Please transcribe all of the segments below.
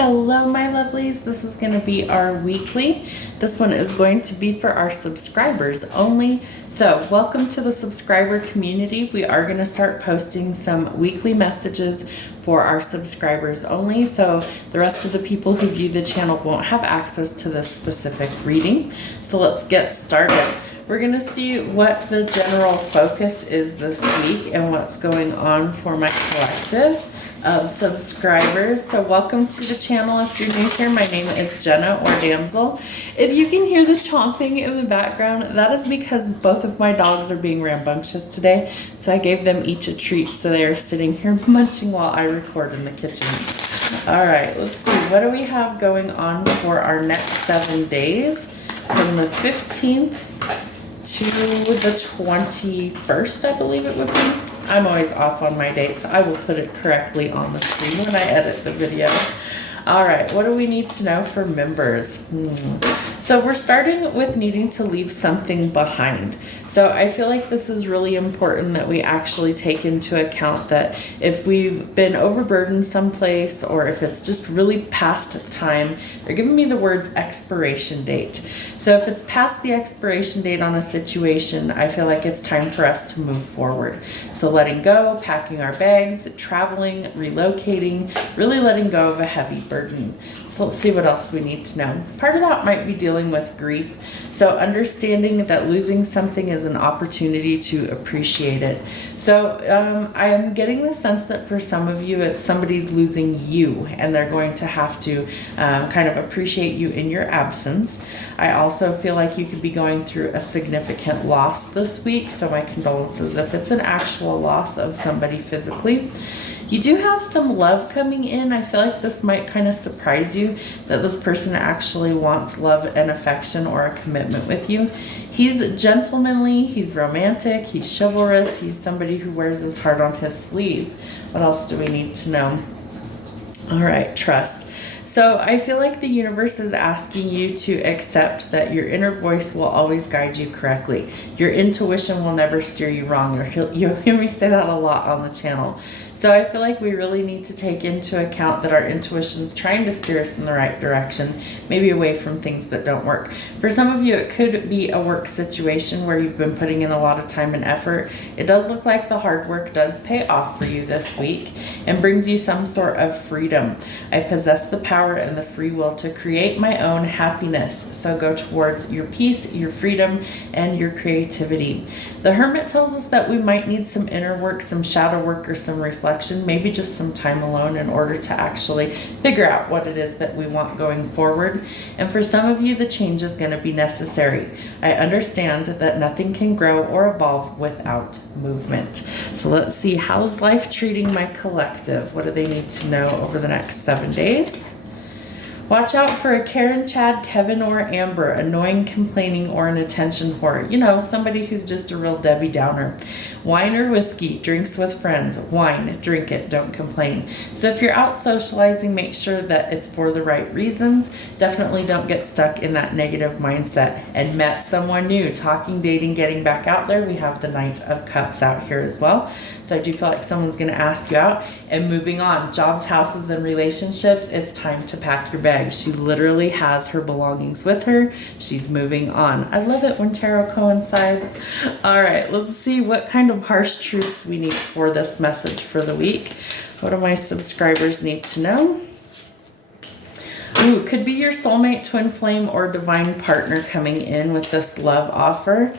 Hello, my lovelies. This is going to be our weekly. This one is going to be for our subscribers only. So welcome to the subscriber community. We are going to start posting some weekly messages for our subscribers only. So the rest of the people who view the channel won't have access to this specific reading. So let's get started. We're going to see what the general focus is this week and what's going on for my collective of subscribers. So welcome to the channel. If you're new here, my name is Jenna or Damsel. If you can hear the chomping in the background, that is because both of my dogs are being rambunctious today. So I gave them each a treat. So they are sitting here munching while I record in the kitchen. All right, let's see. What do we have going on for our next 7 days? From the 15th to the 21st, I believe it would be. I'm always off on my dates. I will put it correctly on the screen when I edit the video. All right, what do we need to know for members? So we're starting with needing to leave something behind. So I feel like this is really important that we actually take into account that if we've been overburdened someplace or if it's just really past time, they're giving me the words expiration date. So if it's past the expiration date on a situation, I feel like it's time for us to move forward. So letting go, packing our bags, traveling, relocating, really letting go of a heavy burden. So let's see what else we need to know. Part of that might be dealing with grief. So understanding that losing something is an opportunity to appreciate it. So I am getting the sense that for some of you, it's somebody's losing you and they're going to have to kind of appreciate you in your absence. I also feel like you could be going through a significant loss this week. So my condolences if it's an actual loss of somebody physically. You do have some love coming in. I feel like this might kind of surprise you that this person actually wants love and affection or a commitment with you. He's gentlemanly, he's romantic, he's chivalrous, he's somebody who wears his heart on his sleeve. What else do we need to know? All right, trust. So I feel like the universe is asking you to accept that your inner voice will always guide you correctly. Your intuition will never steer you wrong. You'll hear me say that a lot on the channel. So I feel like we really need to take into account that our intuition's trying to steer us in the right direction, maybe away from things that don't work. For some of you, it could be a work situation where you've been putting in a lot of time and effort. It does look like the hard work does pay off for you this week and brings you some sort of freedom. I possess the power and the free will to create my own happiness. So go towards your peace, your freedom, and your creativity. The Hermit tells us that we might need some inner work, some shadow work, or some reflection, maybe just some time alone in order to actually figure out what it is that we want going forward. And for some of you, the change is going to be necessary. I understand that nothing can grow or evolve without movement. So let's see, how's life treating my collective? What do they need to know over the next 7 days? Watch out for a Karen, Chad, Kevin, or Amber, annoying, complaining, or an attention whore. You know, somebody who's just a real Debbie Downer. Wine or whiskey, drinks with friends. Wine, drink it, don't complain. So if you're out socializing, make sure that it's for the right reasons. Definitely don't get stuck in that negative mindset. And met someone new, talking, dating, getting back out there. We have the Knight of Cups out here as well. So I do feel like someone's going to ask you out. And moving on, jobs, houses, and relationships, it's time to pack your bags. She literally has her belongings with her. She's moving on. I love it when tarot coincides. All right, let's see what kind of harsh truths we need for this message for the week. What do my subscribers need to know? Ooh, could be your soulmate, twin flame, or divine partner coming in with this love offer.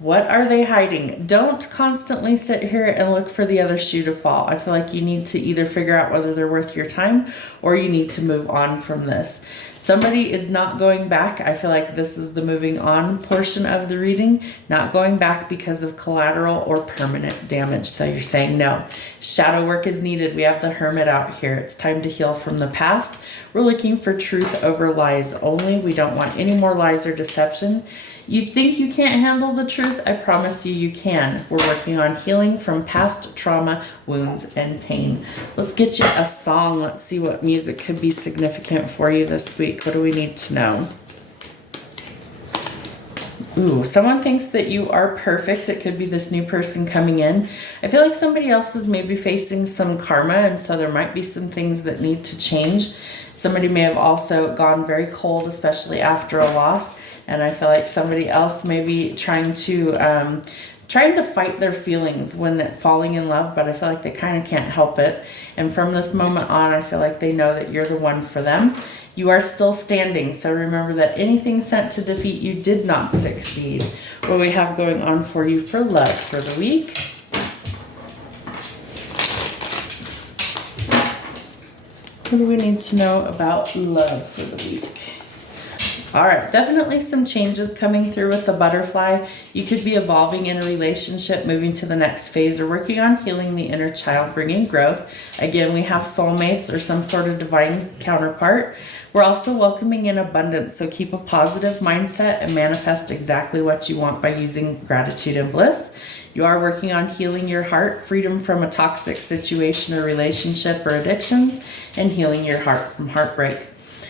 What are they hiding? Don't constantly sit here and look for the other shoe to fall. I feel like you need to either figure out whether they're worth your time or you need to move on from this. Somebody is not going back. I feel like this is the moving on portion of the reading, not going back because of collateral or permanent damage. So you're saying no. Shadow work is needed. We have the Hermit out here. It's time to heal from the past. We're looking for truth over lies only. We don't want any more lies or deception. You think you can't handle the truth? I promise you, you can. We're working on healing from past trauma, wounds, and pain. Let's get you a song. Let's see what music could be significant for you this week. What do we need to know? Ooh, someone thinks that you are perfect. It could be this new person coming in. I feel like somebody else is maybe facing some karma, and so there might be some things that need to change. Somebody may have also gone very cold, especially after a loss, and I feel like somebody else may be trying to fight their feelings when falling in love, but I feel like they kind of can't help it. And from this moment on, I feel like they know that you're the one for them. You are still standing, so remember that anything sent to defeat you did not succeed. What we have going on for you for love for the week. What do we need to know about love for the week? All right, definitely some changes coming through with the butterfly. You could be evolving in a relationship, moving to the next phase, or working on healing the inner child, bringing growth. Again, we have soulmates or some sort of divine counterpart. We're also welcoming in abundance, so keep a positive mindset and manifest exactly what you want by using gratitude and bliss. You are working on healing your heart, freedom from a toxic situation or relationship or addictions, and healing your heart from heartbreak.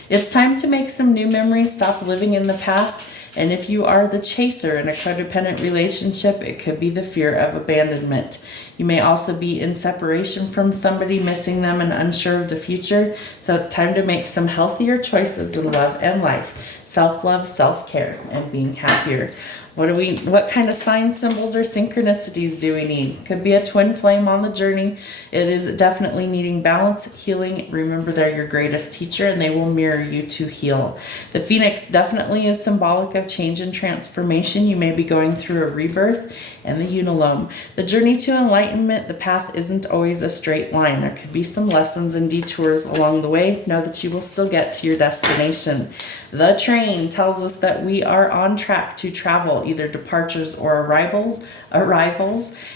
It's time to make some new memories, stop living in the past, and if you are the chaser in a codependent relationship, it could be the fear of abandonment. You may also be in separation from somebody, missing them and unsure of the future, so it's time to make some healthier choices in love and life. Self-love, self-care, and being happier. What kind of signs, symbols, or synchronicities do we need? Could be a twin flame on the journey. It is definitely needing balance, healing. Remember, they're your greatest teacher and they will mirror you to heal. The Phoenix definitely is symbolic of change and transformation. You may be going through a rebirth. And the Unilome. The journey to enlightenment, the path isn't always a straight line. There could be some lessons and detours along the way. Know that you will still get to your destination. The Train tells us that we are on track to travel, either departures or arrivals,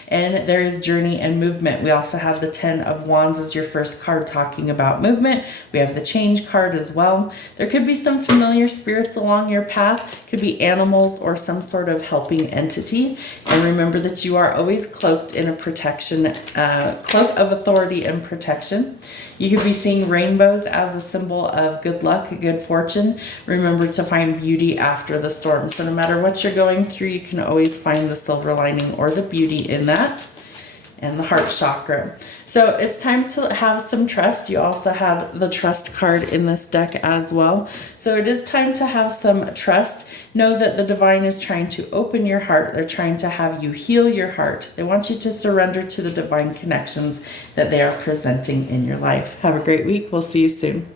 and there is journey and movement. We also have the 10 of Wands as your first card talking about movement. We have the Change card as well. There could be some familiar spirits along your path. Could be animals or some sort of helping entity. And remember that you are always cloaked in a protection, cloak of authority and protection. You could be seeing rainbows as a symbol of good luck, good fortune. Remember to find beauty after the storm. So no matter what you're going through, you can always find the silver lining or the beauty in that. And the heart chakra. So it's time to have some trust. You also had the trust card in this deck as well. So it is time to have some trust. Know that the divine is trying to open your heart. They're trying to have you heal your heart. They want you to surrender to the divine connections that they are presenting in your life. Have a great week. We'll see you soon.